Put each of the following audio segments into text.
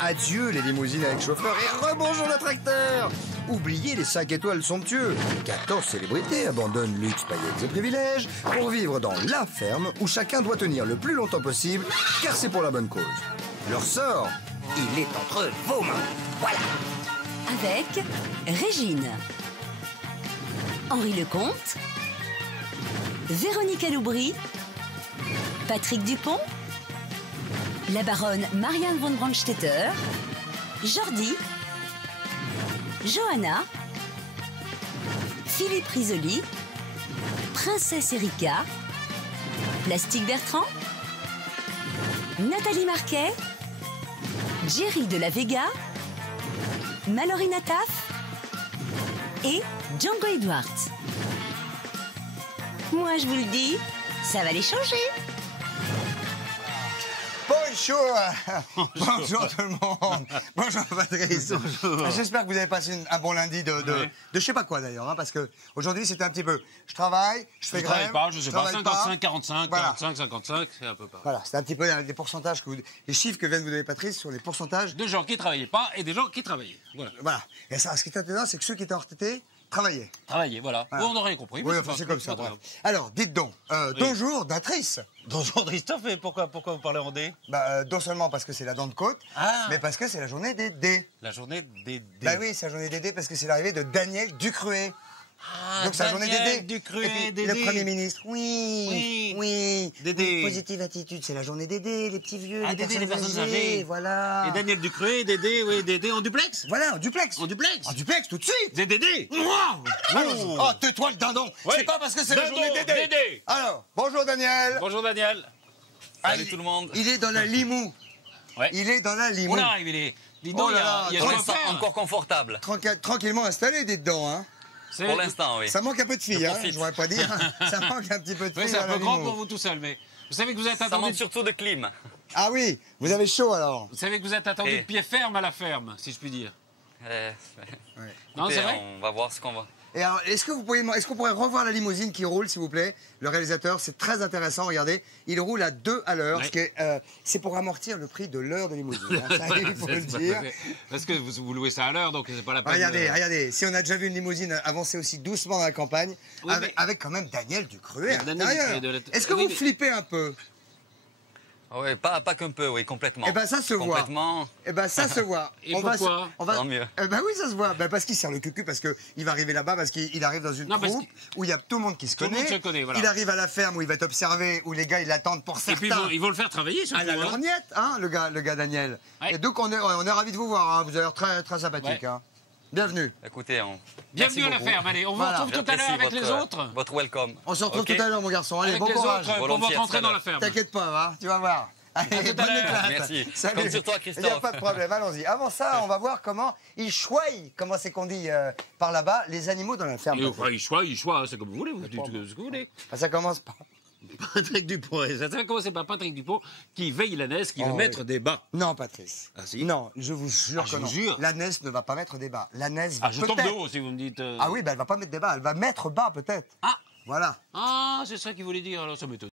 Adieu les limousines avec chauffeur et rebonjour le tracteur. Oubliez les 5 étoiles somptueux. 14 célébrités abandonnent luxe, paillettes et privilèges pour vivre dans la ferme où chacun doit tenir le plus longtemps possible car c'est pour la bonne cause. Leur sort, il est entre vos mains. Voilà. Avec Régine, Henri Lecomte, Véronique Aloubry, Patrick Dupont, la baronne Marianne von Brandstetter, Jordi, Johanna, Philippe Risoli, Princesse Erika, Plastique Bertrand, Nathalie Marquet, Jerry de la Vega, Mallory Nataf et Django Edwards. Moi, je vous le dis, ça va les changer. Bonjour. Bonjour tout le monde. Bonjour Patrice. Bonjour. J'espère que vous avez passé un bon lundi de je sais pas quoi d'ailleurs, hein, parce que aujourd'hui c'était un petit peu, je travaille, je fais grève. Je sais pas, 55, 45, Voilà. 45, 55, c'est un peu pareil. Voilà, c'est un petit peu des pourcentages, les chiffres que vient de vous donner Patrice sur les pourcentages. De gens qui travaillaient pas et des gens qui travaillaient. Voilà. Voilà. Et ça, ce qui est intéressant, c'est que ceux qui étaient en RTT travaillaient. Travailler, voilà. Voilà. On aurait compris. Oui, mais enfin, c'est pas comme ça. grave. Bref. Alors, dites donc, bonjour Datrice. Bonjour Christophe, et pourquoi vous parlez en D? Non seulement parce que c'est la dent de côte, mais parce que c'est la journée des dés. La journée des D. Bah oui, c'est la journée des dés parce que c'est l'arrivée de Daniel Ducruet. Donc c'est la journée des dés. Ducruet, Et puis, des le dés. Premier ministre, oui. Dédé. Positive attitude, c'est la journée des dés, les petits vieux, Dédé, les personnes âgées, âgées. voilà. Et Daniel Ducruet, Dédé, oui, Dédé en duplex. Voilà, en duplex. En duplex. En duplex, tout de suite. Des Dédé. Allons-y. Oh, tais-toi le dindon. Oui. C'est pas parce que c'est la Dindon, journée des dés. Dédé. Alors, bonjour Daniel. Bonjour Daniel. Salut tout le monde. Il est dans la Limou. Ouais. Il est dans la Limou. On arrive, il est. Dis donc, Oh là là, il y a pour de quoi l'instant, faire. encore confortable. Tranquillement installé, dites donc, hein. C'est- Pour l'instant, oui. Ça manque un peu de filles, hein. profite. Je voudrais pas dire. Ça manque un petit peu de Oui, filles c'est dans un la peu grand Limou. pour vous tout seul, mais vous savez que vous êtes Ça attendu. manque surtout de clim. Ah oui, vous avez chaud alors. Vous savez que vous êtes attendu Et- de pied ferme à la ferme, si je puis dire. Euh, Non, écoutez, c'est vrai. on va voir ce qu'on va. Et alors, est-ce qu'on pourrait revoir la limousine qui roule, s'il vous plaît? Le réalisateur, c'est très intéressant, regardez. Il roule à 2 à l'heure, Ouais. ce qui est, c'est pour amortir le prix de l'heure de limousine. hein. Ça, il faut le C'est- dire. Parce que vous louez ça à l'heure, donc c'est pas la peine. Regardez, si on a déjà vu une limousine avancer aussi doucement dans la campagne, Oui, avec quand même Daniel Ducruet à Daniel l'intérieur. Ducruet de la- Est-ce que Oui, vous mais- flippez un peu? Oui, pas qu'un peu, oui, complètement. Eh ben ça se voit. Complètement. Eh ben ça se voit. Et pourquoi Tant mieux. Eh ben oui, ça se voit. Ben parce qu'il serre le cucu, parce qu'il va arriver là-bas, parce qu'il arrive dans une Non, parce troupe où il y a tout le monde qui se Tout le connaît. monde se connaît, voilà. Il arrive à la ferme où il va être observé, où les gars ils l'attendent pour Et certains. puis ils vont le faire travailler, surtout. à la hein. lorgnette, hein, le gars Daniel. Ouais. Et donc on est ravis de vous voir. Hein. Vous avez l'air très très sympathique. Ouais. Hein. Bienvenue. Écoutez, Bienvenue merci à la beaucoup. ferme, allez, on vous Voilà. retrouve tout à l'heure avec les autres. Votre welcome. On se retrouve Ok. tout à l'heure, mon garçon. Allez, Avec bon les courage. autres pour Volontiers, votre entrée à tout à dans la l'heure. ferme. T'inquiète pas, hein, tu vas voir. Allez, tout à bonne l'heure. éclate. Merci. Salut. Compte sur toi, Il n'y a Christophe. pas de problème, allons-y. Avant ça, on va voir comment ils choient, comment c'est qu'on dit par là-bas, les animaux dans la ferme. Et, enfin, il choix, c'est comme vous voulez, vous dites ce que vous voulez. Ah, ça commence pas. Patrick Dupont, ça va commencer par Patrick Dupont qui veille la neige, qui veut Oh, mettre oui. des bas. Non, Patrice. Ah, si. Non, je vous jure Ah, je que vous non. jure. La NES ne va pas mettre des bas. La NES va Ah, je tombe peut-être. de haut si vous me dites. Ah oui, ben elle va pas mettre des bas, elle va mettre bas peut-être. Ah, Voilà. ah, c'est ça qu'il voulait dire, alors ça m'étonne.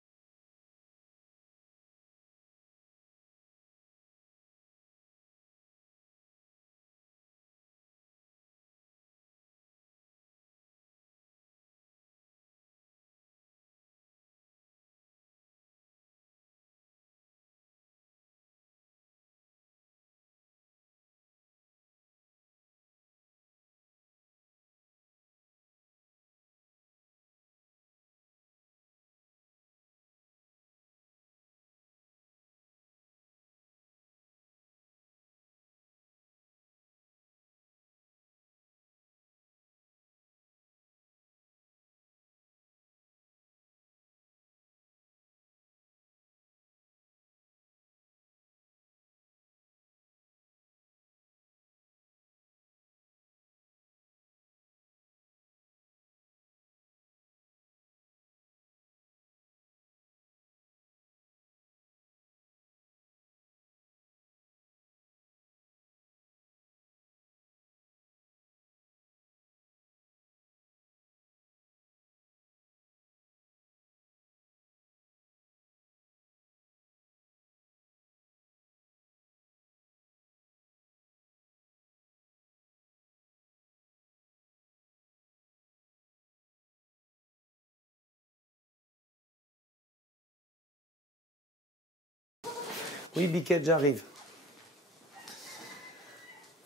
Oui, Biquette, j'arrive.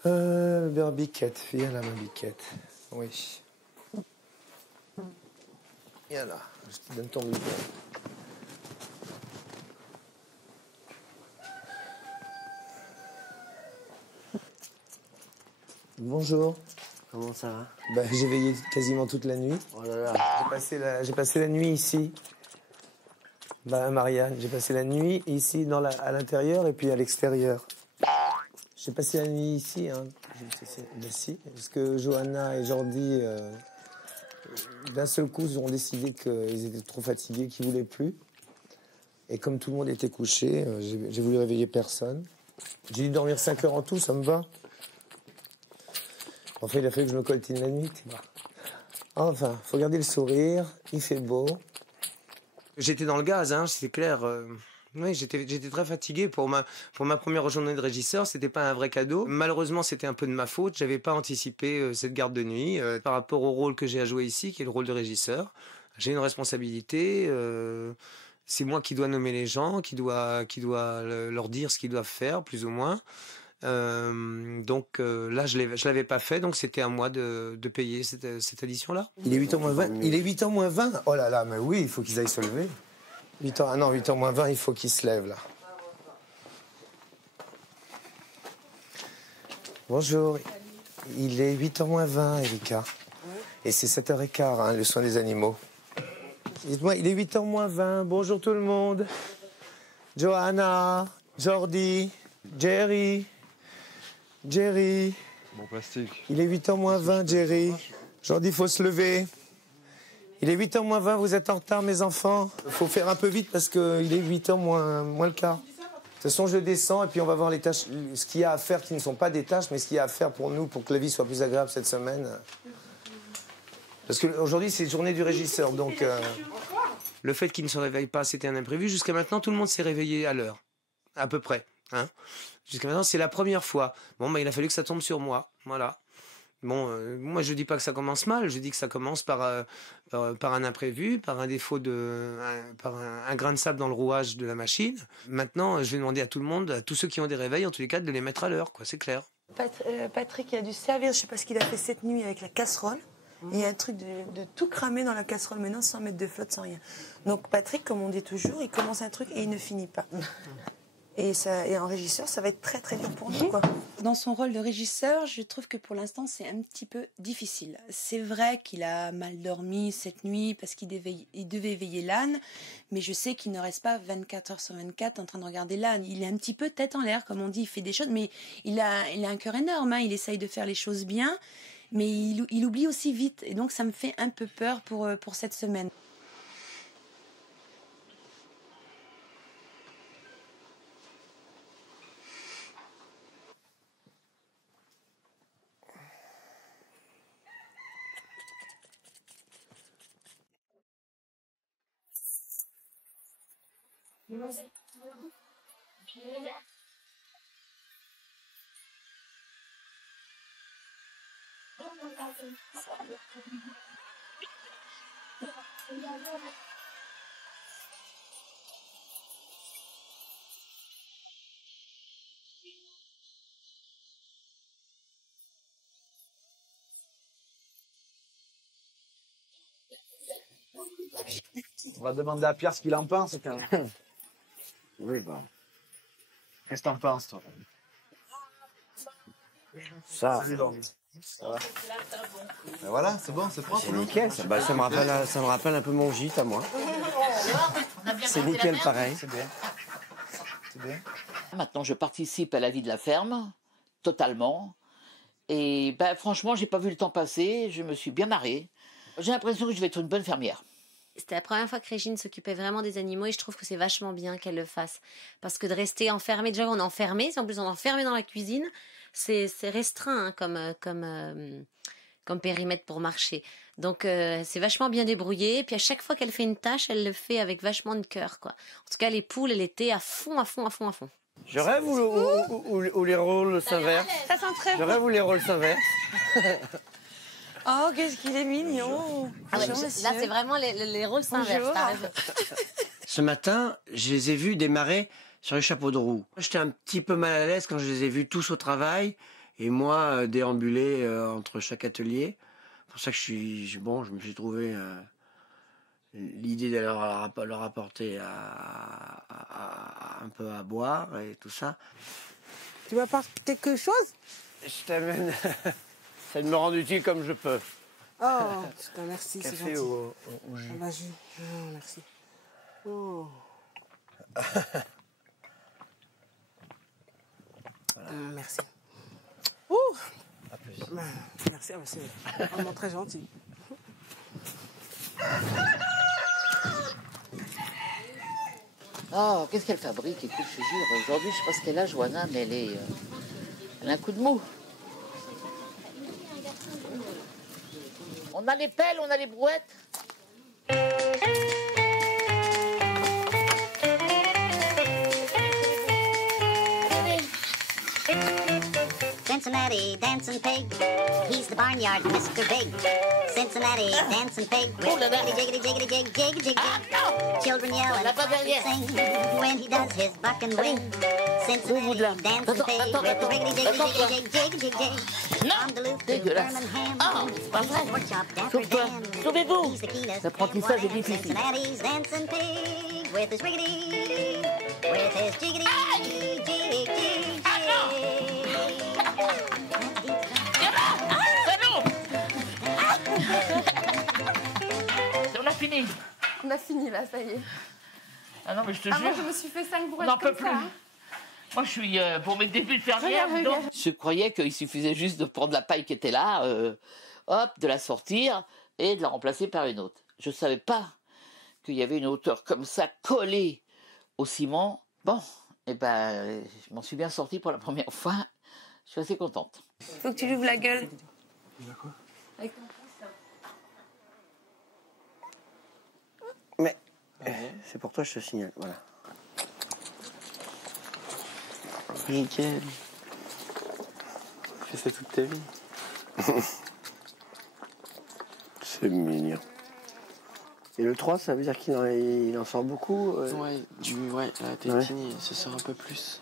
Biquette, viens là, ma Biquette. Oui. Viens là, je te donne ton biberon. Bonjour. Comment ça va? J'ai veillé quasiment toute la nuit. Oh là là. J'ai passé la nuit ici. Marianne, j'ai passé la nuit ici à l'intérieur et puis à l'extérieur. J'ai passé la nuit ici, hein. Ici, parce que Johanna et Jordi, d'un seul coup, ont décidé qu'ils étaient trop fatigués, qu'ils ne voulaient plus. Et comme tout le monde était couché, j'ai voulu réveiller personne. J'ai dû dormir 5 heures en tout, ça me va. Enfin, il a fallu que je me coltine la nuit. Enfin, faut garder le sourire, il fait beau. J'étais dans le gaz, hein, c'est clair. Oui, j'étais très fatigué pour ma première journée de régisseur. C'était pas un vrai cadeau. Malheureusement, c'était un peu de ma faute. J'avais pas anticipé cette garde de nuit par rapport au rôle que j'ai à jouer ici, qui est le rôle de régisseur. J'ai une responsabilité. C'est moi qui dois nommer les gens, qui dois leur dire ce qu'ils doivent faire, plus ou moins. Donc là, je l'avais pas fait, donc c'était à moi de payer cette addition-là. Il est 8h moins 20. Il est 8h moins 20. Oh là là, mais oui, il faut qu'ils aillent se lever. 8h moins 20, il faut qu'ils se lèvent, là. Bonjour. Il est 8h moins 20, Erika. Et c'est 7h15, hein, le soin des animaux. Dites-moi, il est 8h moins 20. Bonjour tout le monde. Johanna, Jordi, Jerry. Bon plastique. Il est 8h moins 20, Jerry. Jordi, il faut se lever. Il est 8h moins 20, vous êtes en retard, mes enfants. Il faut faire un peu vite parce qu'il est 8h moins le quart. De toute façon, je descends et puis on va voir les tâches, ce qu'il y a à faire qui ne sont pas des tâches, mais ce qu'il y a à faire pour nous, pour que la vie soit plus agréable cette semaine. Parce qu'aujourd'hui, c'est journée du régisseur, donc le fait qu'il ne se réveille pas, c'était un imprévu. Jusqu'à maintenant, tout le monde s'est réveillé à l'heure, à peu près. Hein. Jusqu'à maintenant, c'est la première fois. Bon, il a fallu que ça tombe sur moi, voilà. Bon, moi, je dis pas que ça commence mal. Je dis que ça commence par un imprévu, par un défaut par un grain de sable dans le rouage de la machine. Maintenant, je vais demander à tout le monde, à tous ceux qui ont des réveils, en tous les cas, de les mettre à l'heure, quoi. C'est clair. Patrick, il a dû servir, je sais pas ce qu'il a fait cette nuit avec la casserole. Il y a un truc de tout cramer dans la casserole maintenant sans mettre de flotte, sans rien. Donc Patrick, comme on dit toujours, il commence un truc et il ne finit pas. Et en régisseur, ça va être très très dur pour nous, quoi. Dans son rôle de régisseur, je trouve que pour l'instant, c'est un petit peu difficile. C'est vrai qu'il a mal dormi cette nuit parce qu'il devait éveiller l'âne, mais je sais qu'il ne reste pas 24 heures sur 24 en train de regarder l'âne. Il est un petit peu tête en l'air, comme on dit, il fait des choses, mais il a un cœur énorme, hein. Il essaye de faire les choses bien, mais il oublie aussi vite. Et donc, ça me fait un peu peur pour cette semaine. On va demander à Pierre ce qu'il en pense. Oui, bon. Qu'est-ce que t'en penses, toi? Ça, Ben voilà, c'est bon, c'est propre. c'est nickel. Ça me rappelle un peu mon gîte à moi. C'est nickel pareil. C'est bien. C'est bien. Maintenant, je participe à la vie de la ferme, totalement. Et franchement, j'ai pas vu le temps passer, je me suis bien marrée. J'ai l'impression que je vais être une bonne fermière. C'était la première fois que Régine s'occupait vraiment des animaux et je trouve que c'est vachement bien qu'elle le fasse. Parce que de rester enfermée, déjà on est enfermé, si en plus on est enfermé dans la cuisine, c'est restreint hein, comme périmètre pour marcher. Donc c'est vachement bien débrouillé. Puis à chaque fois qu'elle fait une tâche, elle le fait avec vachement de cœur, quoi. En tout cas, les poules, elle était à fond. Je rêve où les rôles s'inversent. Ça sent très Je rêve où les rôles s'inversent. Oh, qu'est-ce qu'il est mignon. Ah ouais, là, c'est vraiment les rôles s'inversent. T'as raison. Ce matin, je les ai vus démarrer sur les chapeaux de roue. J'étais un petit peu mal à l'aise quand je les ai vus tous au travail et moi déambuler entre chaque atelier. C'est pour ça que je me suis trouvé l'idée de leur apporter un peu à boire et tout ça. Tu vas apporter quelque chose? Je t'amène. Ça de me rendre utile comme je peux. Oh, putain, merci, c'est Café gentil. au jus. Ah bah, jus. Oh, merci. Oh. Merci. Ouh. À plus. Merci, c'est vraiment très gentil. Oh, qu'est-ce qu'elle fabrique? Écoute, je te jure, aujourd'hui, je sais pas ce qu'elle a, Johanna, mais elle a un coup de mou. On a les pelles, on a les brouettes. Cincinnati dancing pig, he's the barnyard Mr. Big. Cincinnati dancing pig, jiggity jiggity jig jig jig jig. Children yell and sing when he does his buck and bling. Cincinnati dancing pig with the riggity jiggity jig jig jig jig jig. From Duluth to Birmingham, he's the pork chop Dapper Dan. Sauvez-vous! He's the keenest L'apprentissage est difficile. Cincinnati's dancing pig with his riggity, with his jiggity jig jig jig. On a fini. On a fini là, ça y est. Ah non, mais je te Ah, jure. moi, je me suis fait 5 On brouettes n'en peut comme plus. ça. Hein. Moi, je suis pour mes débuts de fermière. Regarde, donc. regarde. Je croyais qu'il suffisait juste de prendre la paille qui était là, hop, de la sortir et de la remplacer par une autre. Je ne savais pas qu'il y avait une hauteur comme ça collée au ciment. Bon, et ben, je m'en suis bien sortie pour la première fois. Je suis assez contente. Faut que tu lui ouvres la gueule. Mais c'est pour toi, je te signale. Voilà. Nickel. Tu fais ça toute ta vie. C'est mignon. Et le 3, ça veut dire qu'il en sort beaucoup Ouais, la tétine, ce sera un peu plus.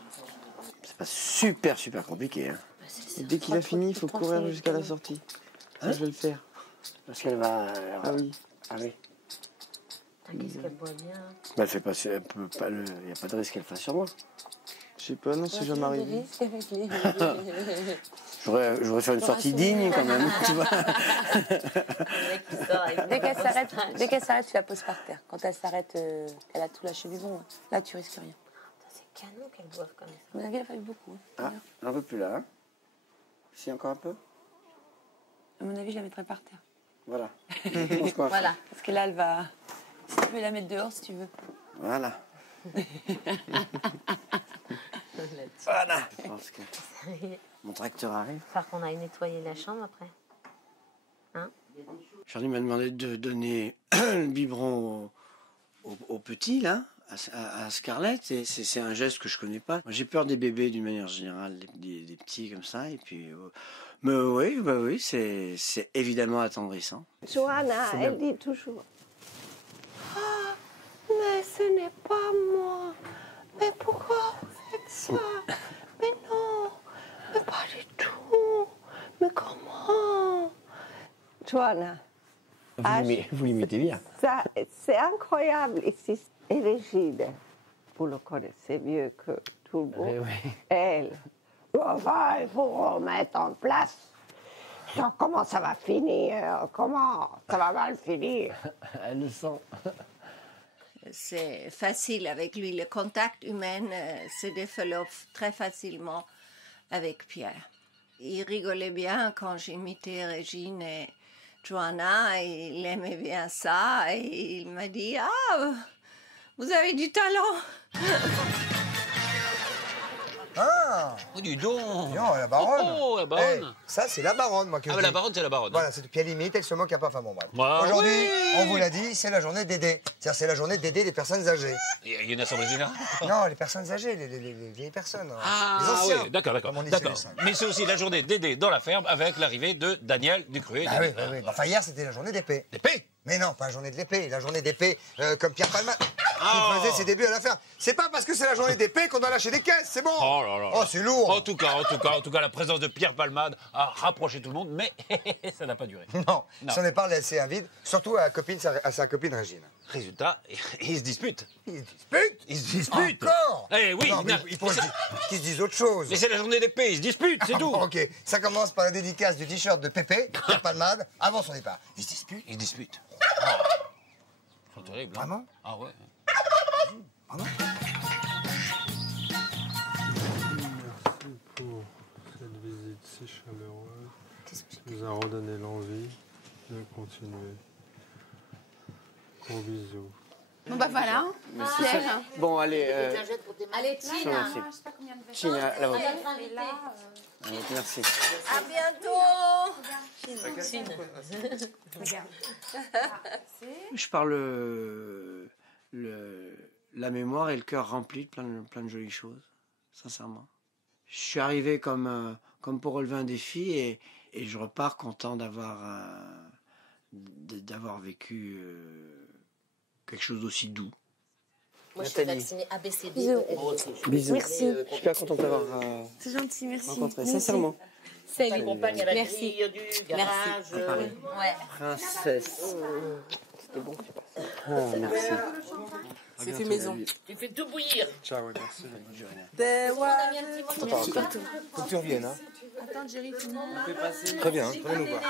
C'est pas super compliqué. Hein. Et dès qu'il a fini, il faut courir jusqu'à la sortie. Ça, je vais le faire. Parce qu'elle va... Ah oui. Ah oui. Qu'est-ce qu'elle boit bien. Bah, elle fait pas... Il n'y a pas de risque qu'elle fasse sur moi. Je sais pas, non, si je m'arrive. J'aurais fait une sortie digne quand même, tu vois. Dès qu'elle s'arrête, tu la poses par terre. Quand elle s'arrête, elle a tout lâché du bon. Hein. Là, tu risques rien. C'est canon qu'elle boive comme ça. À mon avis, elle a fallu beaucoup. Hein. Ah, un peu plus là. Hein. Si, encore un peu. À mon avis, je la mettrai par terre. Voilà. Voilà. Parce que là, elle va... Si tu veux la mettre dehors, si tu veux. Voilà. Voilà. Je pense que mon tracteur arrive. Faire qu'on aille nettoyer la chambre après. Hein? Charlie m'a demandé de donner le biberon au petit, là, à Scarlett. Et c'est un geste que je connais pas. Moi, j'ai peur des bébés d'une manière générale, des petits comme ça. Et puis, mais oui, c'est évidemment attendrissant. Johanna, elle dit toujours: ah, mais ce n'est pas moi. Mais pourquoi vous faites ça? Mais non, mais pas du tout. Mais comment? Johanna. Vous l'imitez bien. Ça, c'est incroyable ici. Et Régine, vous le connaissez mieux que tout le monde. Oui. Elle, enfin, il faut remettre en place. Comment ça va finir? Comment ça va mal finir? Elle le sent. C'est facile avec lui. Le contact humain se développe très facilement avec Pierre. Il rigolait bien quand j'imitais Régine et Johanna. Il aimait bien ça. Et il m'a dit: ah, vous avez du talent. Ah! Oh, dis donc! Non, la baronne! Oh, la baronne! Hey, ça, c'est la baronne, moi, que Ah, je bah, la dis. baronne, c'est la baronne. Voilà, c'est puis elle imite, elle se moque à pas. Enfin bon, bref. Bah, Aujourd'hui, oui. on vous l'a dit, c'est la journée d'aider. C'est-à-dire, c'est la journée d'aider les personnes âgées. Il y a une assemblée générale? Non, les personnes âgées, les vieilles personnes. Les Ah, anciens. oui, d'accord. Comme on dit D'accord. chez les Saints. Mais c'est aussi la journée d'aider dans la ferme avec l'arrivée de Daniel Ducruet. Ah oui. Enfin, hier, c'était la journée d'épée. D'épée? Mais non, pas la journée de l'épée. La journée d'épée, comme Pierre Palma. qui faisait ses débuts à la ferme. C'est pas parce que c'est la journée des paix qu'on doit lâcher des caisses, c'est bon. Oh là là. Oh, c'est lourd. En tout cas, la présence de Pierre Palmade a rapproché tout le monde, mais ça n'a pas duré. Non, ça n'est pas laissé un vide, surtout à sa copine Régine. Résultat, ils se disputent. Ils se disputent. Encore. Eh oui. Non, mais il faut qu'ils se disent autre chose. Mais c'est la journée des paix, ils se disputent, c'est tout. Ok, ça commence par la dédicace du t-shirt de Pépé, Pierre Palmade, avant son départ. Ils se disputent. Ils se disputent. C'est terrible. Vraiment? Ah ouais. Vraiment? Merci pour cette visite si chaleureuse qui nous a redonné l'envie de continuer. Gros bisous. Bon bah voilà, Pierre. Bon, allez. Allez, Tina. Tina, là-bas. Merci. À bientôt. Je parle la mémoire et le cœur rempli de plein de jolies choses, sincèrement. Je suis arrivé comme pour relever un défi et je repars content d'avoir vécu quelque chose d'aussi doux. Moi, je suis vaccinée ABCD. Bisous. Merci. Je suis bien content d'avoir C'est gentil, merci. rencontré, Merci. sincèrement. Salut. Compagne à la Merci. grille du garage. Ouais. Princesse. C'était bon, c'est passé. Oh, merci. C'est fait maison. Tu fais tout bouillir. Ciao, merci. Faut que tu reviennes, hein. Attends, Jerry, tu Très bien, venez nous voir.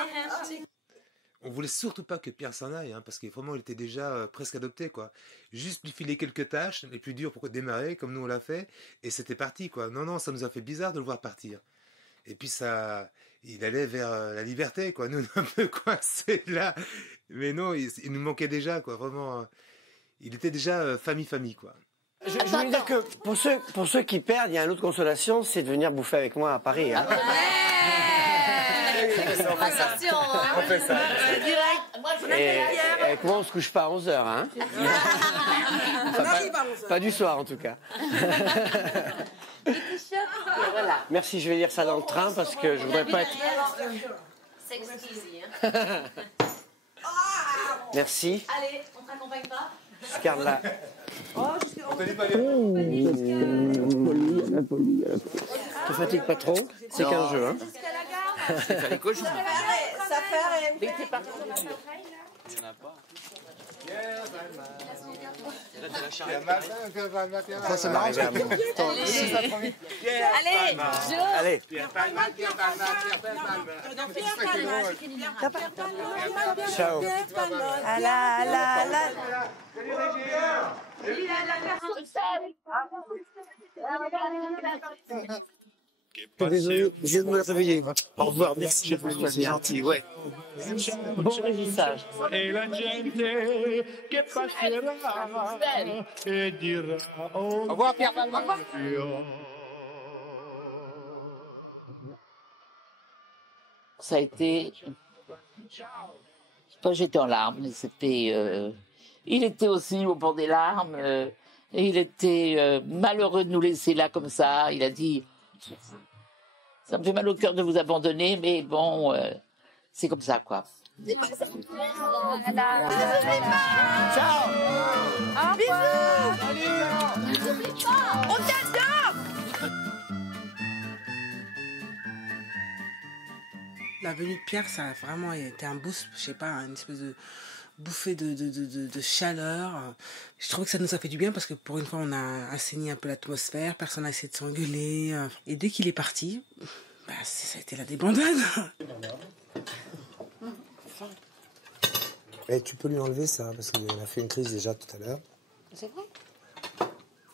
On voulait surtout pas que Pierre s'en aille, hein, parce que vraiment il était déjà presque adopté, quoi. Juste lui filer quelques tâches, les plus dures pour démarrer, comme nous on l'a fait, et c'était parti, quoi. Non, ça nous a fait bizarre de le voir partir. Et puis il allait vers la liberté, quoi. Nous, on est un peu coincés là. Mais non, il nous manquait déjà, quoi. Vraiment, il était déjà famille, quoi. Je veux dire que pour ceux qui perdent, il y a une autre consolation, c'est de venir bouffer avec moi à Paris. Hein. Attention, hein. On fait ça. Et avec moi, on se couche pas à 11h. Hein. Pas du soir, en tout cas. Merci, je vais lire ça dans le train parce que je voudrais pas être... Sex easy, hein. Merci. Allez, on t'accompagne pas? Je garde là. Te fatigue pas trop, c'est qu'un jeu. Hein. C'est fait les cochons. Ça fait Mais t'es parti. Il n'y en a pas. Ça, c'est marrant. Allez, Jo. Allez. Ciao. Désolé, je viens de me réveiller. Au revoir, merci, c'est gentil, ouais. Bon régissage. Au revoir, Pierre Palmade. Ça a été... J'étais en larmes. C'était... Il était aussi au bord des larmes. Et il était malheureux de nous laisser là comme ça. Il a dit... Ça me fait mal au cœur de vous abandonner, mais bon, c'est comme ça, quoi. Ciao. Bisous. On t'adore. La venue de Pierre, ça a vraiment été un boost, je sais pas, une espèce de bouffée de chaleur. Je trouve que ça nous a fait du bien parce que pour une fois, on a assaini un peu l'atmosphère, personne n'a essayé de s'engueuler. Et dès qu'il est parti, bah, ça a été la débandade. Et tu peux lui enlever ça, parce qu'il a fait une crise déjà tout à l'heure. C'est vrai?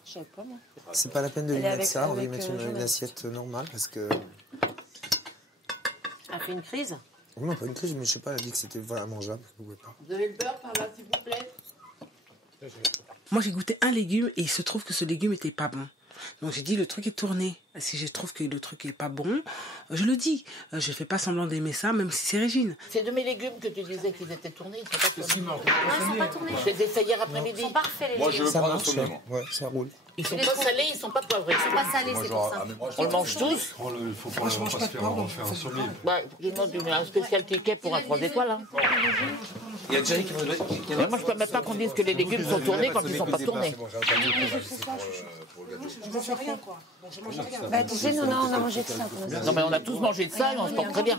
Je sais pas, moi. C'est pas la peine de lui mettre ça, on va lui mettre une assiette normale, parce que... Elle a fait une crise? Non, pas une crise, mais je sais pas, elle a dit que c'était vraiment mangeable. Vous avez le beurre par là, s'il vous plaît? Moi, j'ai goûté un légume et il se trouve que ce légume était pas bon. Donc j'ai dit, le truc est tourné. Si je trouve que le truc est pas bon, je le dis. Je fais pas semblant d'aimer ça, même si c'est Régine. C'est de mes légumes que tu disais qu'ils étaient tournés, ils sont pas tournés. Ils sont pas tournés. Je les ai fait hier après-midi. Ils sont parfaits, les Moi, je veux légumes. pas consommer, moi. Ouais, ça roule. Ils sont pas salés, ils sont pas poivrés. Ils sont pas salés, c'est pour ça. On le mange tous. Il faut pas se faire un sommier. Bah, je demande un spécial ticket pour un 3 étoiles. Hein. Il y a Jerry qui moi, je ne permets pas qu'on dise que les légumes sont tournés quand ils ne sont pas tournés. Je fais rien, quoi. Bah, tu sais, on a mangé de ça. Non, mais on a tous mangé de ça et on se porte très bien.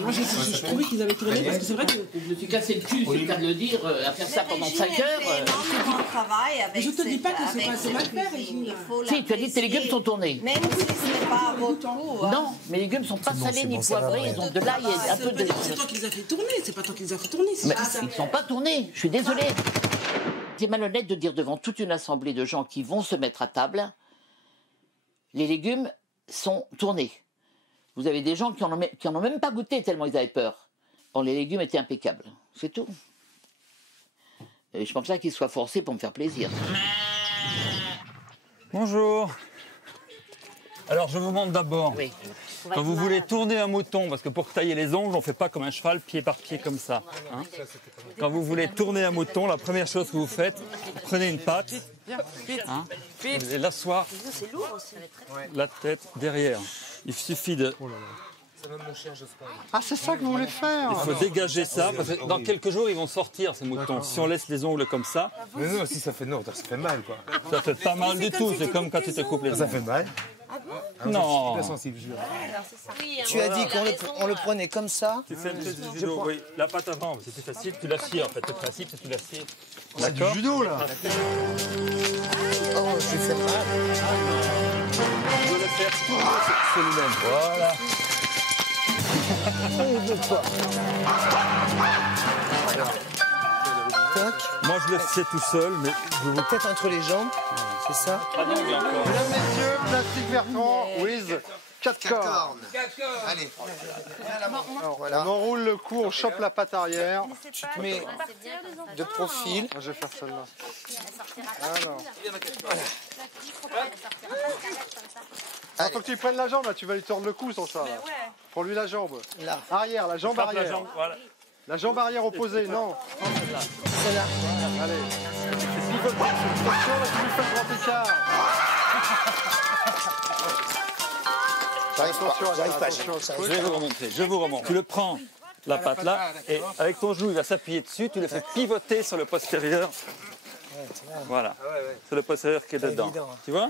Moi, je trouvais qu'ils avaient tourné parce que c'est vrai que. Je me suis cassé le cul, c'est le cas de le dire, à faire ça pendant 5 heures. Mais je te dis pas que c'est mal fait, Régine. Si, tu as dit que tes légumes sont tournés. Même si ce n'est pas beaucoup. Non, mes légumes ne sont pas salés ni poivrés, ils ont de l'ail et un peu de... C'est toi qui les as fait tourner, c'est pas toi qui les as fait tourner. Mais ils ne sont pas tournés, je suis désolée. C'est malhonnête de dire devant toute une assemblée de gens qui vont se mettre à table, les légumes sont tournés. Vous avez des gens qui en ont même pas goûté tellement ils avaient peur. Bon, les légumes étaient impeccables, c'est tout. Et je pense pas qu'ils soient forcés pour me faire plaisir. Bonjour. Alors je vous demande d'abord, quand vous voulez tourner un mouton, parce que pour tailler les ongles, on ne fait pas comme un cheval pied par pied comme ça. Hein. Quand vous voulez tourner un mouton, la première chose que vous faites, prenez une patte, hein, vous allez l'asseoir, la tête derrière. Il suffit de... Ah, c'est ça que vous voulez faire? Il faut dégager ça, parce que dans quelques jours, ils vont sortir, ces moutons. Si on laisse les ongles comme ça... Mais non, si ça fait non, ça fait mal, quoi. Ça fait pas mal du tout, c'est comme quand tu te coupes les ongles. Ça fait mal? Non. Je suis sensible, je jure. Tu as dit qu'on le prenait comme ça? Tu fais une espèce de judo, oui. La patte avant, c'est plus facile, tu l'assieds en fait. Le principe, c'est que tu l'assieds. C'est du judo, là. Oh, je suis fait mal. Je veux le faire tourner sur lui-même. Voilà. Moi, je le fais tout seul, mais je vous... Peut-être entre les jambes, c'est ça? Pas d'angle encore. Mesdames, messieurs, plastique Bertrand, with 4 cornes. Allez. Alors, voilà. On enroule le cou, on chope la patte arrière. Tu te mets de profil. Moi, je vais faire celle-là. Alors. Il faut que tu prennes la jambe, là, tu vas lui tordre le cou sans ça. Là. Prends-lui la jambe. Là. Arrière, la jambe Frappe arrière. la jambe, voilà. La jambe arrière opposée, non. Celle-là. Allez. C'est pivote, attention, là, tu lui fais le grand écart. J'arrive pas. Je vais vous remontrer, je vous remonte. Tu le prends, la patte là, et avec ton genou, il va s'appuyer dessus, tu le fais pivoter sur le postérieur. Voilà, c'est le postérieur qui est dedans. Tu vois?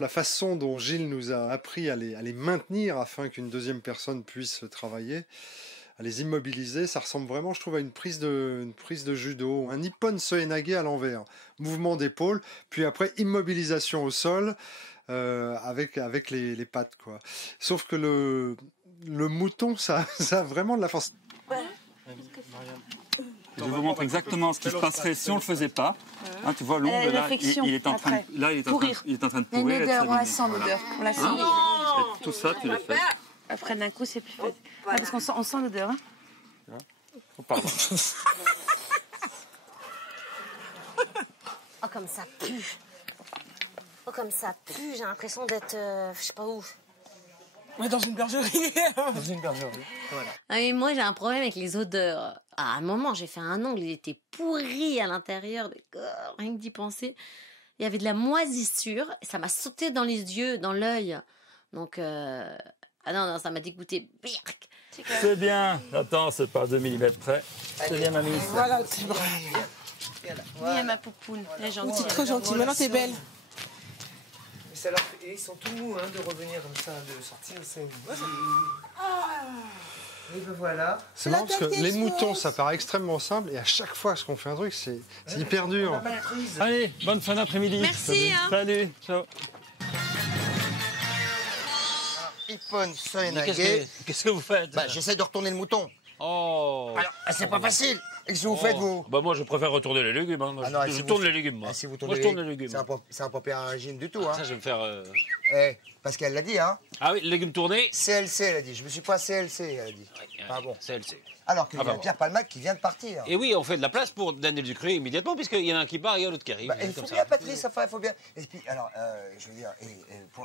La façon dont Gilles nous a appris à les maintenir afin qu'une deuxième personne puisse travailler, à les immobiliser, ça ressemble vraiment, je trouve, à une prise de judo, un Nippon Soenage à l'envers. Mouvement d'épaule, puis après immobilisation au sol avec les pattes, quoi. Sauf que le mouton, ça a vraiment de la force. Je vous montre exactement ce qui se passerait si on ne le faisait pas. Hein, tu vois, l'ongle là, il est en train de pourrir. Il y a une odeur, on la sent l'odeur. On la sent. Tout ça, tu le fais. Après, d'un coup, c'est plus facile. Ah, parce qu'on sent l'odeur. Hein. Oh, pardon. Oh, comme ça pue. Oh, comme ça pue. J'ai l'impression d'être, je sais pas où. Ouais, dans une bergerie. Dans une bergerie. Voilà. Ah, mais moi, j'ai un problème avec les odeurs. À un moment, j'ai fait un ongle, il était pourri à l'intérieur. Rien que d'y penser. Il y avait de la moisissure. Et ça m'a sauté dans les yeux, dans l'œil. Donc, ah non, ça m'a dégoûté. C'est bien. Attends, c'est pas 2 mm près. C'est bien, mamie. Voilà, c'est vrai. Oui, ma poupoune. Elle est gentille. C'est trop gentil. Maintenant, t'es belle. Mais ça leur fait... Ils sont tout mous, hein, de revenir comme ça, de sortir. Et ben voilà. C'est marrant parce que les moutons, ça paraît extrêmement simple, et à chaque fois qu'on fait un truc, c'est hyper dur. Allez, bonne fin d'après-midi. Merci. Salut. Ciao. Nippon Soenage. Qu'est-ce que vous faites? Bah, j'essaie de retourner le mouton. Oh. Alors, c'est pas facile. Qu'est-ce que vous faites, vous? Bah moi, je préfère retourner les légumes. Hein. Ah non, je tourne les légumes, moi. Si vous Moi, tournez je tourne les légumes. C'est un papier à un régime du tout, hein. Ça, je vais me faire... Parce qu'elle l'a dit, hein. Ah oui, légumes tournés. CLC, elle a dit. Je me suis pas CLC, elle a dit. Ah bon. CLC. Alors qu'il y a Pierre Palmade qui vient de partir. Et oui, on fait de la place pour Daniel Ducré immédiatement, puisqu'il y en a un qui part et il y en a l'autre qui arrive. Bah, il faut bien, Patrice, enfin, il faut bien. Et puis, alors, je veux dire,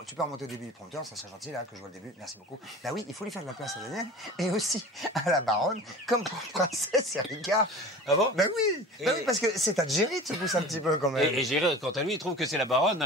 tu peux remonter au début du prompteur, ça serait gentil, là, que je vois le début, merci beaucoup. Bah oui, il faut lui faire de la place à Daniel, et aussi à la baronne, comme pour Princesse Erika. Ah bon? Bah oui, parce que c'est à Jerry, tu pousses un petit peu quand même. Et Gérard, quant à lui, il trouve que c'est la baronne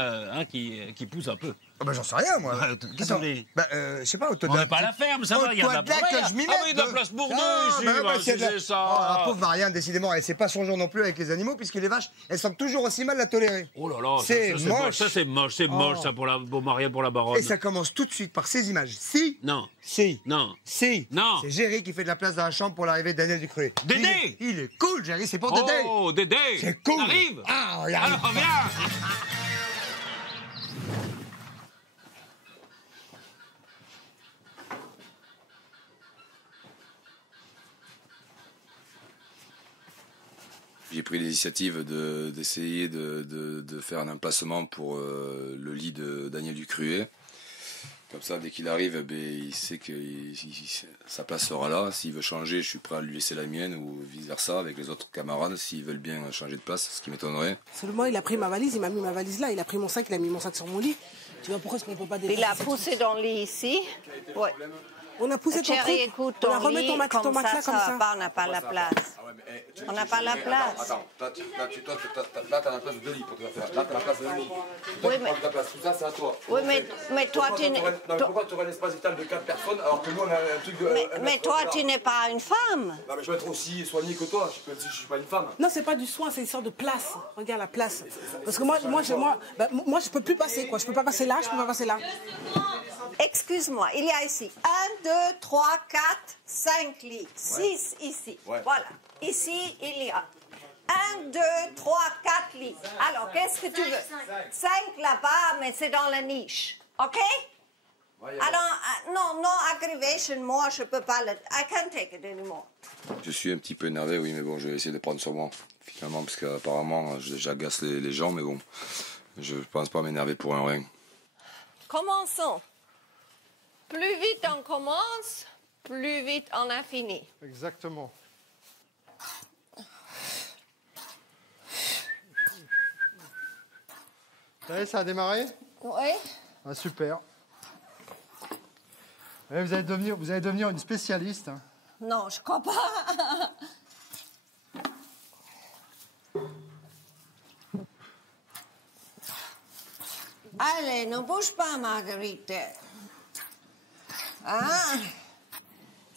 qui pousse un peu. Oh bah j'en sais rien, moi. Qu'est-ce que vous voulez? Je sais pas, On n'est pas à la ferme, ça va, il y a de la place. que je m'y mette. Ah oui, de la place pour deux ici, c'est ça. Oh, la pauvre Marianne, décidément, elle sait pas son jour non plus avec les animaux, puisque les vaches, elles semblent toujours aussi mal la tolérer. Oh là là, c'est moche. Ça c'est moche, c'est moche ça pour Marianne, pour la baronne. Et ça commence tout de suite par ces images. Si. Non. Si. Non. Si. Non. C'est Géry qui fait de la place dans la chambre pour l'arrivée de Daniel Ducruet. Dédé. Il est cool, Géry, c'est pour Dédé. Oh, Dédé. C'est cool. Arrive. Ah, il arrive. Alors, viens. J'ai pris l'initiative d'essayer de faire un emplacement pour le lit de Daniel Ducruet. Comme ça, dès qu'il arrive, il sait que sa place sera là. S'il veut changer, je suis prêt à lui laisser la mienne ou vice-versa avec les autres camarades s'ils veulent bien changer de place, ce qui m'étonnerait. Seulement, il a pris ma valise, il m'a mis ma valise là, il a pris mon sac, il a mis mon sac sur mon lit. Tu vois pourquoi est-ce qu'on peut pas déplacer? Il a poussé dans le lit ici. Ouais. On a poussé ton truc, écoute, on a remis ton matelas comme ça. On n'a pas la place. On n'a pas la place. Attends, là, t'as la place de deux lits pour te faire. Là, t'as la place de lit. Oui, mais... Tout ça, c'est à toi. Oui, mais toi, tu n'es... Pourquoi tu aurais un espace vital de 4 personnes alors que nous, on a un truc de... Mais toi, tu n'es pas une femme. Non, mais je peux être aussi soigné que toi, même si je suis pas une femme. Non, c'est pas du soin, c'est une sorte de place. Regarde la place. Parce que moi, je peux plus passer, quoi. Je peux pas passer là, je peux pas passer là. Excuse-moi, il y a ici 1, 2, 3, 4, 5 lits. 6 ici. Ouais. Voilà. Ici, il y a 1, 2, 3, 4 lits. Alors, qu'est-ce que tu veux? 5 là-bas, mais c'est dans la niche. OK? Alors, non aggravation, moi, je peux pas le... I can't take it anymore. Je suis un petit peu énervé, oui, mais bon, je vais essayer de prendre sur moi, finalement, parce qu'apparemment, j'agace les gens, mais bon, je pense pas m'énerver pour un rien. Commençons. Plus vite on commence, plus vite on a fini. Exactement. Ça y est, ça a démarré? Oui. Ah, super. Ouais, vous allez devenir une spécialiste. Hein. Non, je crois pas. Allez, ne bouge pas, Marguerite. Ah,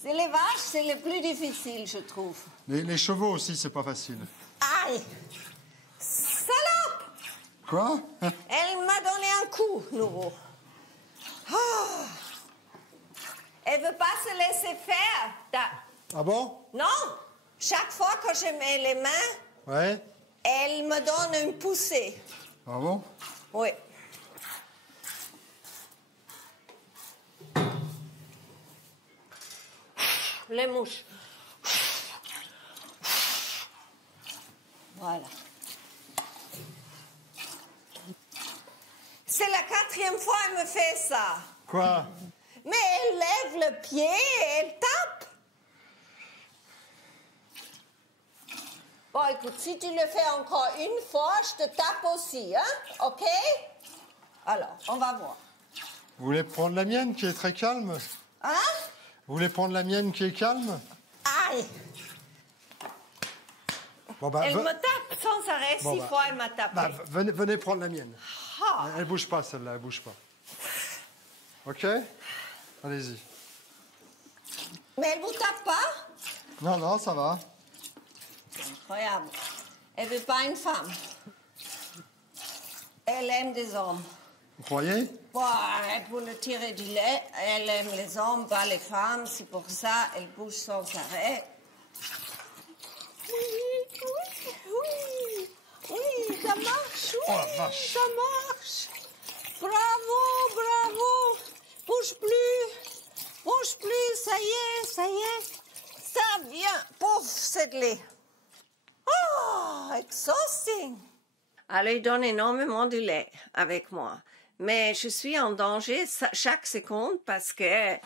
c'est les vaches, c'est le plus difficile, je trouve. Les chevaux aussi, c'est pas facile. Aïe! Salope! Quoi? Elle m'a donné un coup, nouveau. Ah. Elle veut pas se laisser faire. Ah bon? Non! Chaque fois que je mets les mains, Ouais. elle me donne une poussée. Ah bon? Oui. Les mouches. Voilà. C'est la 4e fois qu'elle me fait ça. Quoi? Mais elle lève le pied et elle tape. Bon, écoute, si tu le fais encore une fois, je te tape aussi, hein? OK? Alors, on va voir. Vous voulez prendre la mienne qui est très calme? Hein? Vous voulez prendre la mienne qui est calme? Aïe! Bon, bah, Elle me tape sans arrêt, Bon, 6 bah, fois elle m'a tapé. Bah, venez prendre la mienne. Ah. Elle bouge pas, celle-là, elle bouge pas. OK? Allez-y. Mais elle vous tape pas? Non, ça va. Incroyable. Elle veut pas une femme. Elle aime des hommes. Vous croyez? Bon, arrête pour le tirer du lait. Elle aime les hommes, pas les femmes. C'est pour ça elle bouge sans arrêt. Oui, ça marche. Oui, Oh, la vache. ça marche. Bravo. Bouge plus. Ça y est. Ça vient. Pouf, c'est de lait. Oh, exhausting. Elle donne énormément de lait avec moi. Mais je suis en danger chaque seconde parce qu'elle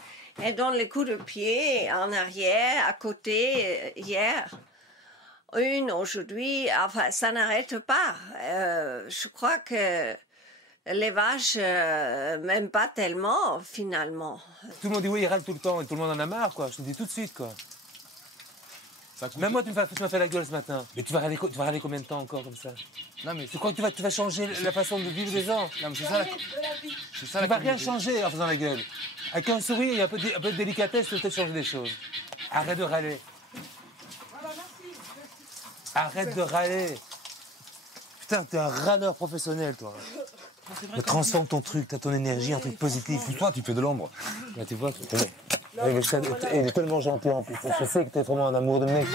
donne les coups de pied en arrière, à côté, hier. Une aujourd'hui, enfin, ça n'arrête pas. Je crois que les vaches m'aiment pas tellement, finalement. Tout le monde dit oui, il râle tout le temps et tout le monde en a marre, quoi. Je te dis tout de suite, quoi. Même moi, tu m'as fait la gueule ce matin. Mais tu vas râler combien de temps encore comme ça? Non, mais tu crois que tu vas changer la façon de vivre des gens? Non, mais c'est ça la... Tu vas rien changer en faisant la gueule. Avec un sourire et un peu de délicatesse, tu peux peut-être changer des choses. Arrête de râler. Arrête de râler. Putain, t'es un râleur professionnel, toi. Transforme ton truc, t'as ton énergie, un truc positif. Toi, tu fais de l'ombre. Là, tu vois, il est tellement gentil en plus. Je sais que t'es vraiment un amour de mec.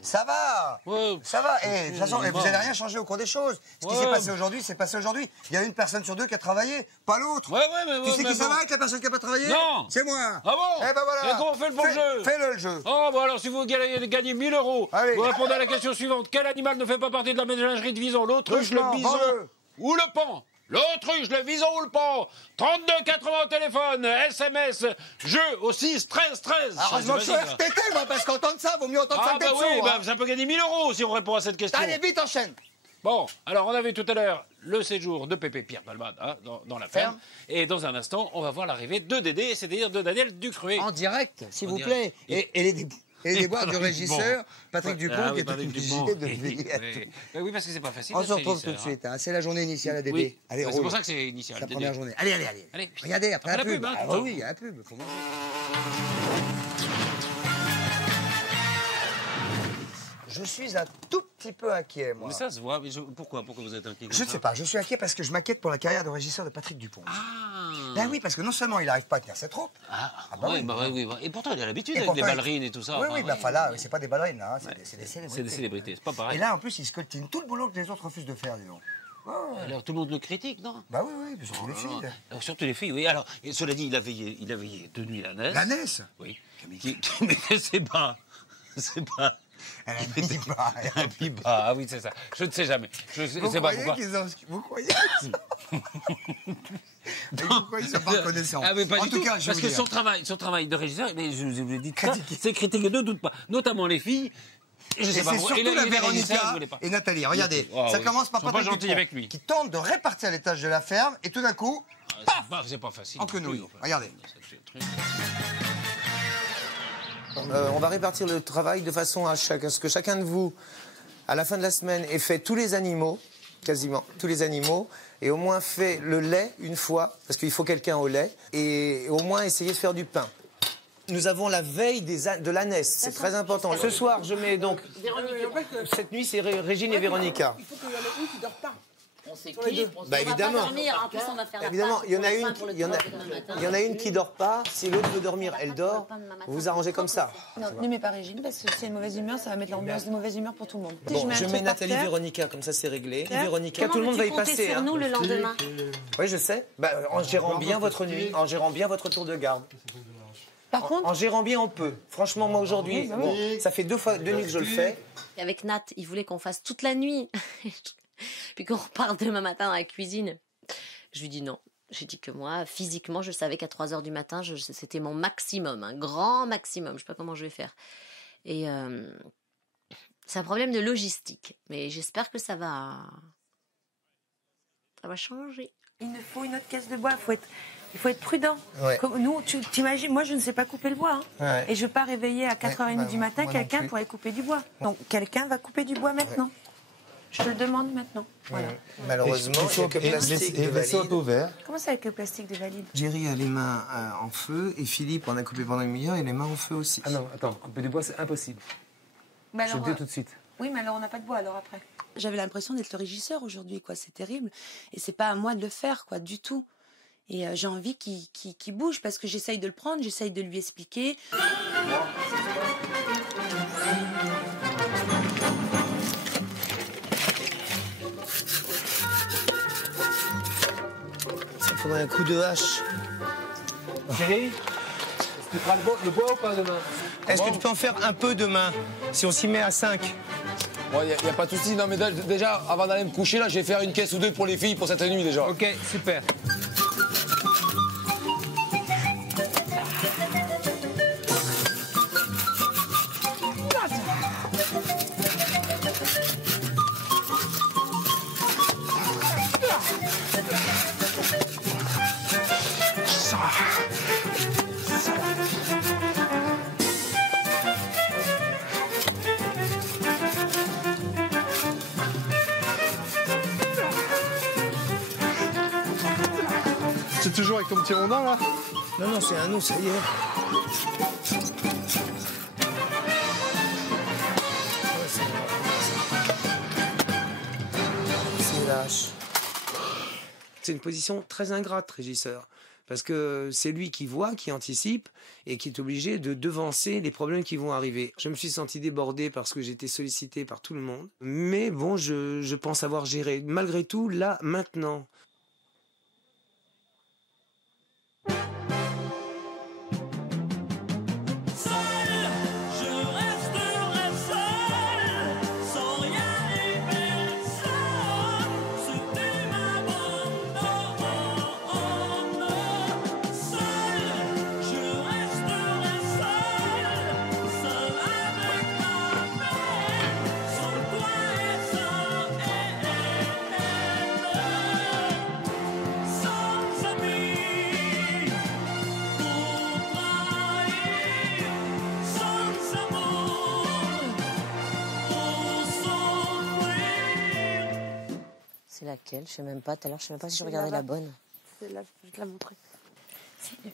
Ça va. Ça va. Et de toute façon, vous n'avez rien changé au cours des choses. Ce qui s'est passé aujourd'hui, c'est passé aujourd'hui. Il y a une personne sur deux qui a travaillé, pas l'autre. Tu sais qui ça va avec la personne qui n'a pas travaillé? Non. C'est moi. Ah bon? Eh ben voilà. Et comment on fait le bon jeu? Fais-le le jeu. Oh, bon alors si vous gagnez 1000 €, allez, vous répondez à la question suivante. Quel animal ne fait pas partie de la ménagerie de Vison? L'autruche, le bison ou le pan? L'autruche, le vison ou le pan? 32 80 au téléphone, SMS, jeu au 6 13 13. Heureusement que je suis RTT, moi, parce qu'entendre ça, vaut mieux entendre ça Ah que bah d'être oui, sourd, hein. ça peut gagner 1000 € si on répond à cette question. Allez, vite, enchaîne. Bon, alors on a vu tout à l'heure le séjour de Pépé Pierre Palmade dans la ferme. Et dans un instant, on va voir l'arrivée de Dédé, c'est-à-dire de Daniel Ducruet. En direct, s'il vous plaît. Et les déboires du régisseur, Patrick Dupont, qui est obligé de veiller à tout. Oui, parce que c'est pas facile. On se retrouve tout de suite. C'est la journée initiale à Dédé. Oui, Allez, c'est pour ça que c'est initial. C'est la première journée. Allez. Regardez, après la pub. Ah oui, il y a la pub. Faut manger. Je suis un tout petit peu inquiet, moi. Mais ça se voit. Mais pourquoi vous êtes inquiet? Je ne sais pas. Je suis inquiet parce que je m'inquiète pour la carrière de régisseur de Patrick Dupont. Ben oui, parce que non seulement il n'arrive pas à tenir cette troupe. Oui. Et pourtant, il a l'habitude avec les ballerines et tout ça. Oui, ben là, c'est pas des ballerines, là. C'est des célébrités. C'est des célébrités, c'est pas pareil. Et là, en plus, il scoltine tout le boulot que les autres refusent de faire, dis donc. Alors tout le monde le critique, non? Bah oui, surtout les filles. Alors, surtout les filles, oui. Alors, et cela dit, il a veillé de nuit la Ness. La Ness? Oui. Qui mettait ses bas. Elle a mis bas. Ah oui, c'est ça. Je ne sais jamais. Vous croyez Vous croyez qu'ils sont pas reconnaissants? Ah mais pas en du tout tout. Cas, je parce que son travail de régisseur, mais je vous ai dit, c'est critiqué, ne doute pas. Notamment les filles. Et c'est surtout la Véronica et Nathalie. Regardez, ça commence par Patrick Dupont, qui tente de répartir les tâches de la ferme, et tout d'un coup, c'est pas facile. En quenouille. Regardez. On va répartir le travail de façon à ce que chacun de vous, à la fin de la semaine, ait fait tous les animaux, quasiment tous les animaux, et au moins fait le lait une fois, parce qu'il faut quelqu'un au lait, et au moins essayer de faire du pain. Nous avons la veille de l'ânesse, c'est très important. Ce soir, je mets donc... Cette nuit, c'est Régine et Véronica. Il faut qu'il y en ait une qui ne dort pas. On s'équipe, Bah évidemment. En plus, on va faire Évidemment, il y en a une qui dort pas. Si l'autre veut dormir, elle dort. Vous vous arrangez comme ça. Non, ne mets pas Régine, parce que s'il y a une mauvaise humeur, ça va mettre l'ambiance de mauvaise humeur pour tout le monde. Bon, je mets Nathalie, Véronica, comme ça c'est réglé. Véronica, tout le monde va y passer. Sur nous le lendemain. Oui, je sais. En gérant bien votre nuit, en gérant bien votre tour de garde. Par contre, en gérant bien, on peut. Franchement, moi aujourd'hui, ça fait deux nuits que je le fais. Et avec Nat, il voulait qu'on fasse toute la nuit. Puis qu'on repart demain matin dans la cuisine. Je lui dis non. J'ai dit que moi, physiquement, je savais qu'à 3h du matin, c'était mon maximum, un grand maximum. Je ne sais pas comment je vais faire. Et c'est un problème de logistique. Mais j'espère que ça va changer. Il nous faut une autre caisse de bois. Il faut être prudent. Ouais. Comme nous, tu t'imagines, moi je ne sais pas couper le bois. Ouais. Et je ne veux pas réveiller à 4h30 du matin quelqu'un pour aller couper du bois. Donc quelqu'un va couper du bois maintenant. Je te le demande maintenant. Voilà. Malheureusement, il n'y a que plastique de valide. Comment ça avec le plastique de valide? Jerry a les mains en feu et Philippe en a coupé pendant une demi-heure et les mains en feu aussi. Ah non, attends, couper du bois, c'est impossible. Mais Je le dis tout de suite. Oui, mais alors on n'a pas de bois alors après. J'avais l'impression d'être le régisseur aujourd'hui, quoi. C'est terrible. Et c'est pas à moi de le faire, quoi, du tout. Et j'ai envie qu'il bouge parce que j'essaye de le prendre, j'essaye de lui expliquer. Ça faudrait un coup de hache. Chérie, est-ce que tu feras le bois ou pas demain? Est-ce que tu peux en faire un peu demain, si on s'y met à 5? Bon, y a pas de souci. Non, mais déjà, avant d'aller me coucher, là, je vais faire une caisse ou deux pour les filles pour cette nuit déjà. Ok, super. C'est toujours avec ton petit rondin, là? Non, non, c'est un nous, ça y est. C'est lâche. C'est une position très ingrate, régisseur. Parce que c'est lui qui voit, qui anticipe et qui est obligé de devancer les problèmes qui vont arriver. Je me suis senti débordé parce que j'étais sollicité par tout le monde. Mais bon, je pense avoir géré. Malgré tout, là, maintenant. C'est laquelle? Je sais même pas. Tout à l'heure, je sais même pas si je regardais la bonne. C'est là, je te la montrer.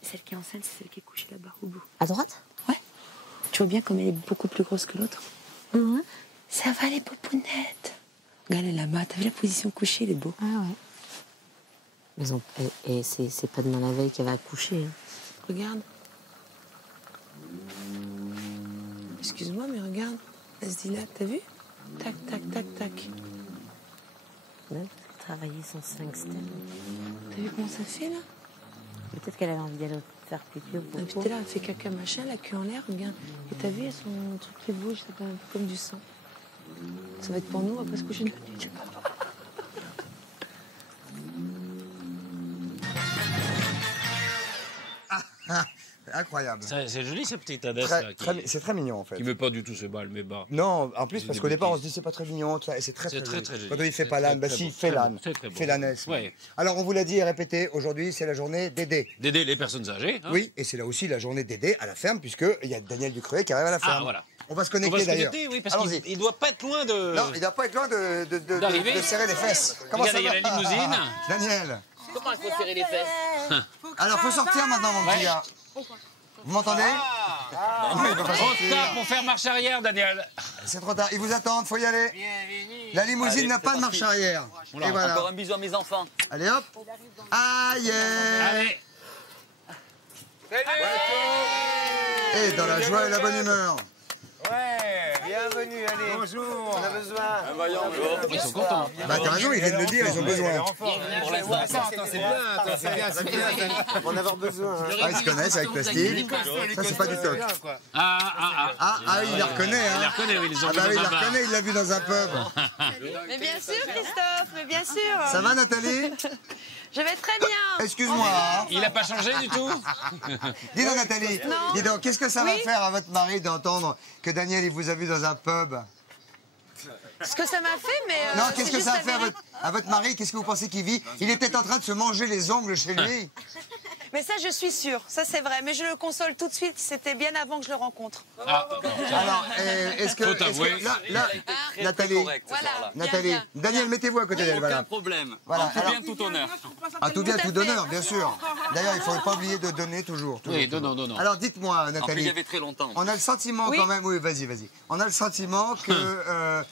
Celle qui est enceinte, c'est celle qui est couchée là-bas, au bout. À droite? Ouais. Tu vois bien comme elle est beaucoup plus grosse que l'autre. Ça va, les popounettes. Regarde, elle est là-bas. T'as vu la position couchée? Elle est beau. Ah ouais. Ils ont... Et c'est pas demain la veille qu'elle va accoucher. Hein. Regarde. Excuse-moi, mais regarde. Elle se dilate, t'as vu? Tac, tac, tac, tac. Même travailler son 5 steps. T'as vu comment ça fait, là? Peut-être qu'elle avait envie d'aller faire pipi au Et puis t'es là, elle fait caca machin, la queue en l'air, regarde. Et t'as vu, son truc qui bouge, c'est un peu comme du sang. Ça va être pour nous, on va pas se coucher de la nuit. Incroyable. C'est joli, cette petite Hadès, Très- là. très- c'est très mignon, en fait. Qui met pas du tout ses balles, mais bas. Non, en plus, Des parce qu'au départ, on se bêtises. dit c'est pas très mignon, tout ça, et c'est très, C'est très, très, joli. très joli. Quand on dit fait C'est pas très, l'âne, bah très si, beau, fait très l'âne. beau, c'est très beau. Fait l'ânesse. Ouais. Alors, on vous l'a dit et répété, aujourd'hui, c'est la journée d'Aidé. D'aider les personnes âgées. Hein. Oui, et c'est là aussi la journée d'Aidé à la ferme, puisqu'il y a Daniel Ducruet qui arrive à la ferme. Ah, voilà. On va se On connecter va se d'ailleurs. connecter, oui, parce Allons-y. qu'il doit pas être loin de... Non, il doit pas être loin D'arriver. de serrer les fesses. Comment Regardez, ça il y a va la limousine. Daniel. Comment il faut serrer les fesses? Alors, faut sortir maintenant, mon petit gars. Vous m'entendez On se tape pour faire marche arrière, Daniel. C'est trop tard, ils vous attendent, faut y aller. La limousine Allez, n'a c'est pas de parti. marche arrière. Oula, Et voilà. Encore un bisou à mes enfants. Allez hop. Aïe. Allez. Et dans la joie et la bonne humeur. Ouais, bienvenue, allez. Bonjour. On a besoin. Ils sont contents. Bah t'as raison, ils viennent de le dire, ils ont besoin. Attends, c'est bien, c'est bien. On va avoir besoin. Hein. Ah, ils se connaissent avec plastique. Ça, c'est pas du toc. Ah, il la reconnaît, hein. Il la reconnaît, oui, ils ont Ah bah vu oui, il dans la un bar. reconnaît, il l'a vu dans un pub. Mais bien sûr, Christophe, mais bien sûr. Ça va, Nathalie? Je vais très bien. Excuse-moi. hein. Il n'a pas changé du tout. Dis donc, Nathalie, Non. dis donc, qu'est-ce que ça va Oui. faire à votre mari d'entendre que Daniel, il vous a vu dans un pub? Ce que ça m'a fait, mais. Non, c'est qu'est-ce que juste ça a la fait vérité. à votre mari? Qu'est-ce que vous pensez qu'il vit? Il est peut-être en train de se manger les ongles chez lui. Mais ça, je suis sûre, ça c'est vrai. Mais je le console tout de suite, c'était bien avant que je le rencontre. Alors, est-ce que, Faut avouer. là, Nathalie, Voilà, Nathalie, bien, bien. Daniel, mettez-vous à côté d'elle, Aucun voilà. problème. Voilà, En tout alors- bien, tout honneur. Ah, tout bien, Tout à tout fait. d'honneur, bien sûr. D'ailleurs, il ne faut pas oublier de donner toujours. Oui, donnons. Alors, dites-moi, En plus, il y Nathalie, avait très longtemps. on a le sentiment Oui. quand même, oui, vas-y. On a le sentiment que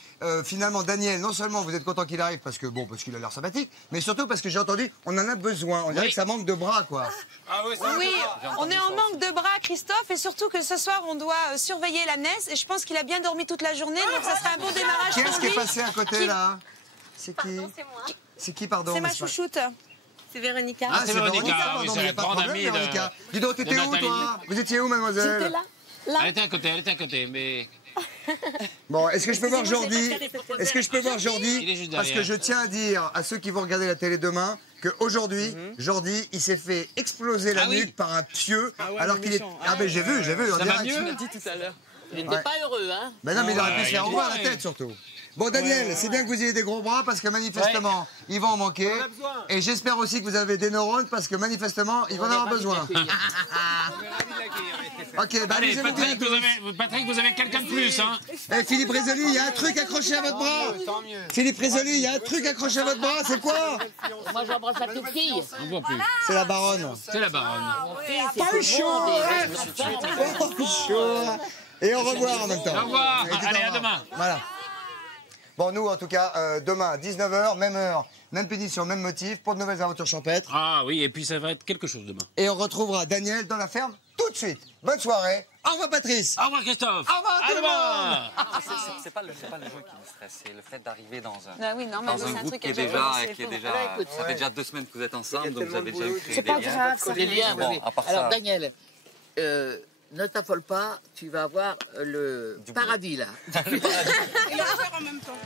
finalement, Daniel, non seulement vous êtes content qu'il arrive parce qu'il a l'air sympathique, mais surtout parce que j'ai entendu, on en a besoin. On dirait Oui. que ça manque de bras, quoi. Oui, on est en manque de bras, Christophe, et surtout que ce soir, on doit surveiller la NES, et je pense qu'il a bien dormi toute la journée, donc ça serait un bon démarrage Qui est-ce pour qui est lui. passé à côté, Qui- là? C'est qui? c'est moi. C'est qui, pardon? C'est ma mais pas- chouchoute. C'est Véronica. Ah, c'est Véronica, pardon, oui, c'est mais y a la pas de grande problème, amie de- Véronica. Dis donc, t'étais de où, Nathalie. toi? Vous étiez où, mademoiselle? J'étais là. Là. Elle était à côté, mais... Bon, est-ce que je peux voir Excusez-moi, Jordi? j'ai pas regardé cette Est-ce que je peux voir Il est Jordi? juste Parce que derrière. je tiens à dire à ceux qui vont regarder la télé demain qu'aujourd'hui, Jordi, il s'est fait exploser la Ah oui. nuque par un pieu alors le qu'il est. méchant. Ah, ben j'ai vu, en Ça va direct. mieux dit tout à l'heure. Il n'était Ouais. pas heureux, hein? Ben non, mais il aurait pu Ouais, se il y a faire du revoir la temps, tête surtout. Bon, Daniel, c'est bien que vous ayez des gros bras parce que manifestement, ils vont en manquer. Et j'espère aussi que vous avez des neurones parce que manifestement, ils vont en avoir besoin. Ok, bah allez, Patrick, vous avez quelqu'un de plus, hein. Eh, Philippe Rézoli, il y a un truc accroché à votre bras. Philippe Rézoli, il y a un truc accroché à votre bras, c'est quoi? Moi, j'embrasse la petite fille. On voit plus. C'est la baronne. C'est la baronne. Pas chaud. Et au revoir en même temps. Au revoir. Allez, à demain. Voilà. Bon, nous, en tout cas, demain, 19h, même heure, même pétition, même motif, pour de nouvelles aventures champêtres. Ah oui, et puis ça va être quelque chose demain. Et on retrouvera Daniel dans la ferme tout de suite. Bonne soirée. Au revoir, Patrice. Au revoir, Christophe. Au revoir, tout le monde. C'est pas le jeu qui me stresse, c'est le fait d'arriver dans un, Ah oui, non, mais dans c'est un un groupe truc qui est à gérer, déjà, c'est ça fait déjà 2 semaines que vous êtes ensemble, donc vous avez déjà créé C'est des pas liens. grave, Des liens, bon, oui. À part alors, ça- Daniel, ne t'affole pas, tu vas avoir le paradis, là. Et le faire en même temps.